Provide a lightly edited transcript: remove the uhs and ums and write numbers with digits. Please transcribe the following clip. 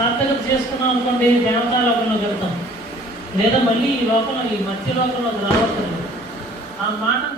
సార్థకత చేసుకున్నాం అనుకోండి, దేవతా లోకంలోకి వెళ్తాం, లేదా మళ్ళీ ఈ లోకంలో, ఈ మధ్య లోకంలోకి రావట్లేదు. ఆ మాటను